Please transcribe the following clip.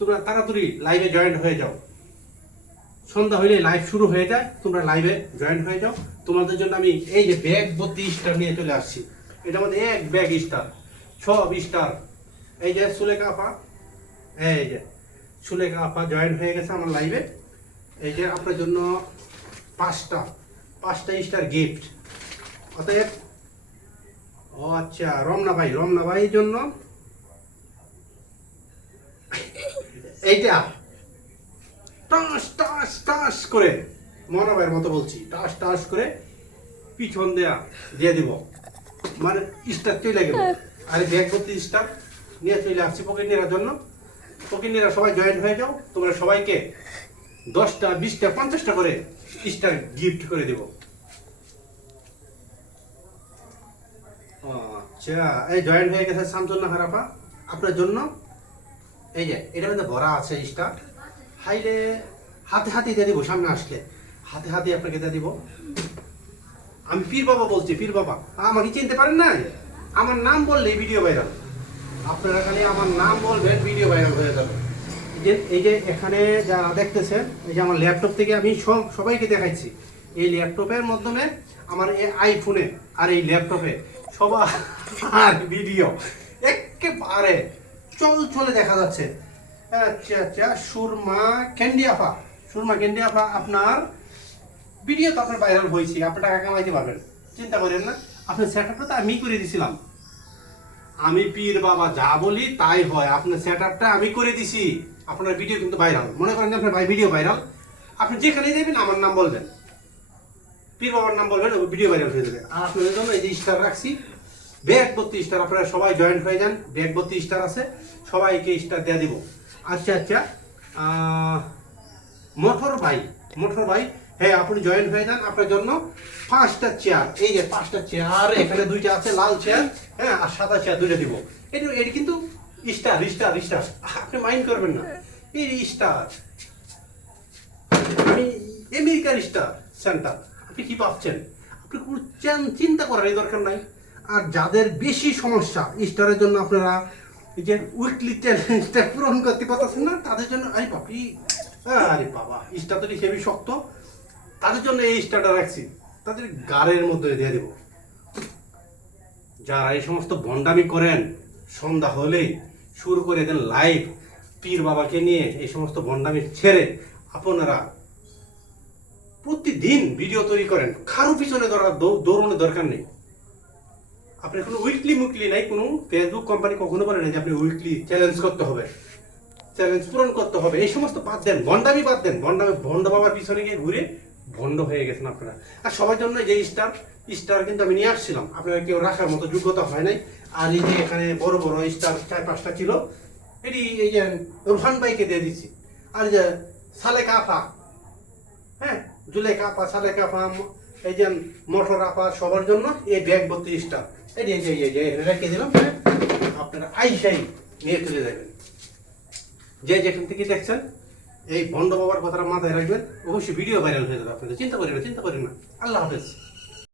তোমরা তাড়াতাড়ি লাইভে জয়েন্ট হয়ে যাও। সন্ধ্যা হইলে লাইভ শুরু হয়ে যায়, তোমরা লাইভে জয়েন হয়ে যাও। তোমাদের জন্য আমি এই যে ব্যাগ ভর্তি স্টার নিয়ে চলে আসছি। এটা মধ্যে এক ব্যাগ স্টার সব স্টার এই যে সুলেখা আপা, এই যে সুলেখা আপা জয়েন হয়ে গেছে আমার লাইভে এই যে আপনার জন্য পাঁচটা পাঁচটা স্টার গিফট অতএব, ও আচ্ছা রমনা ভাই, রমনা ভাইয়ের জন্য এইটা। টাস টাস টাস করে মনোভাবের মতো বলছি। টাস টাস করে পিছন দেয়া দিয়ে দিব। মানে স্টার চলে গেল। আর ব্যাগ ভর্তি স্টার নিয়ে চলে আসছি পকেট নেওয়ার জন্য। পকেট নেওয়া সবাই জয়েন হয়ে যাও। তোমরা সবাইকে দশটা, বিশটা, পঞ্চাশটা করে স্টার গিফট করে দেব। আচ্ছা এই জয়েন হয়ে গেছে শামসুন্না হারাপা আপনার জন্য এই যে এটার মধ্যে ভরা আছে স্টার হাইলে হাতে হাতে দিয়ে দিব, সামনে আসলে। হাতে হাতে আপনাকে দিয়ে দিব। আমি পীর বাবা বলছি পীর বাবা, আমাকে চিনতে পারেন না আমার নাম বললেই ভিডিও ভাইরাল আপনারা খালি আমার নাম বলবেন ভিডিও ভাইরাল হয়ে যাবে। এই যে এই যে এখানে যারা দেখতেছেন, এই যে আমার ল্যাপটপ থেকে আমি সব, সবাইকে দেখাচ্ছি এই ল্যাপটপের মাধ্যমে আমার এই আইফোনে আর এই ল্যাপটপে সবার ভিডিও একেবারে চল চলে দেখা যাচ্ছে। আচ্ছা আচ্ছা সুরমা, ক্যান্ডি আফা। সুরমা, ক্যান্ডি আফা আপনার ভিডিও তো আপনার ভাইরাল হয়েছে, আপনি টাকা কামাইতে পারবেন। চিন্তা করেন না, আপনার সেট আপটা তো আমি করে দিছিলাম। আমি পীর বাবা, যা বলি তাই হয়, আপনার সেট আপটা আমি করে দিছি। আপনার ভিডিও কিন্তু ভাইরাল মনে করেন যে আপনার ভাই ভিডিও ভাইরাল আপনি যেখানে দেবেন আমার নাম বলবেন। পীর বাবার নাম বলবেন ভিডিও ভাইরাল হয়ে যাবে। আর আপনাদের জন্য এই যে স্টার রাখছি। ভর্তি স্টার আপনারা সবাই জয়েন হয়ে যান ভর্তি স্টার আছে, সবাইকে স্টার দেওয়া দিব। আচ্ছা আচ্ছা মোটর ভাই মোটর ভাই হ্যাঁ আপনি জয়েন হয়ে যান আপনার জন্য পাঁচটা চেয়ার এই যে পাঁচটা চেয়ার এখানে দুইটা আছে, লাল চেয়ার হ্যাঁ আর সাদা চেয়ার দুইটা দিব। এটা এটা কিন্তু স্টার স্টার স্টার আপনি মাইন্ড করবেন না। এই স্টার আমি আমেরিকার স্টার সেন্টার আপনি কি ভাবছেন? আপনি চিন্তা করার এই দরকার নাই। আর যাদের বেশি সমস্যা স্টারের জন্য আপনারা এই যে উইকলি চ্যালেঞ্জটা পূরণ করতে পারতেছেন না, তাদের জন্য, আরে বাপি আরে বাবা স্টার তো হেভি শক্ত। তাদের জন্য এই স্টারটা রাখছি। তাদের গাড়ের মধ্যে দিয়ে দেব। যারা এই সমস্ত বন্ডামি করেন, সন্ধ্যা হলেই শুরু করে দেন লাইভ পীর বাবাকে নিয়ে এই সমস্ত বন্ডামি ছেড়ে আপনারা প্রতিদিন ভিডিও তৈরি করেন। কারও পিছনে দরকার দৌড়ানোর দরকার নেই। আপনার কোনো উইকলি মুইকলি নাই, কোনো ফেসবুক কোম্পানি কখনো বলে না যে আপনি উইকলি চ্যালেঞ্জ করতে হবে। চ্যালেঞ্জ পূরণ করতে হবে। এই সমস্ত বাদ দেন, ভণ্ডামি বাদ দেন। ভণ্ডামি, ভণ্ড বাবার পিছনে গিয়ে ঘুরে ভণ্ড হয়ে গেছেন আপনারা। আর সবার জন্য যে স্টার স্টার কিন্তু আমি নিয়ে আসছিলাম। আপনারা কেউ রাখার মতো যোগ্যতা হয় নাই। আর এই যে এখানে বড় বড় স্টার চার পাঁচটা ছিল, এটি এই যে রোহান ভাইকে দিয়ে দিচ্ছি। আর যে সালে কাফা হ্যাঁ? জুলে আপা সালে ম- এই যে মোটর আপা সবার জন্য এই ব্যাগ স্টার এই যে, এই নিয়ে যেখান থেকে দেখছেন, এই বন্ড বাবার কথাটা মাথায় রাখবেন, অবশ্যই ভিডিও ভাইরাল হয়ে যাবে আপনাদের। চিন্তা করি না, চিন্তা করি না। আল্লাহ হাফেজ।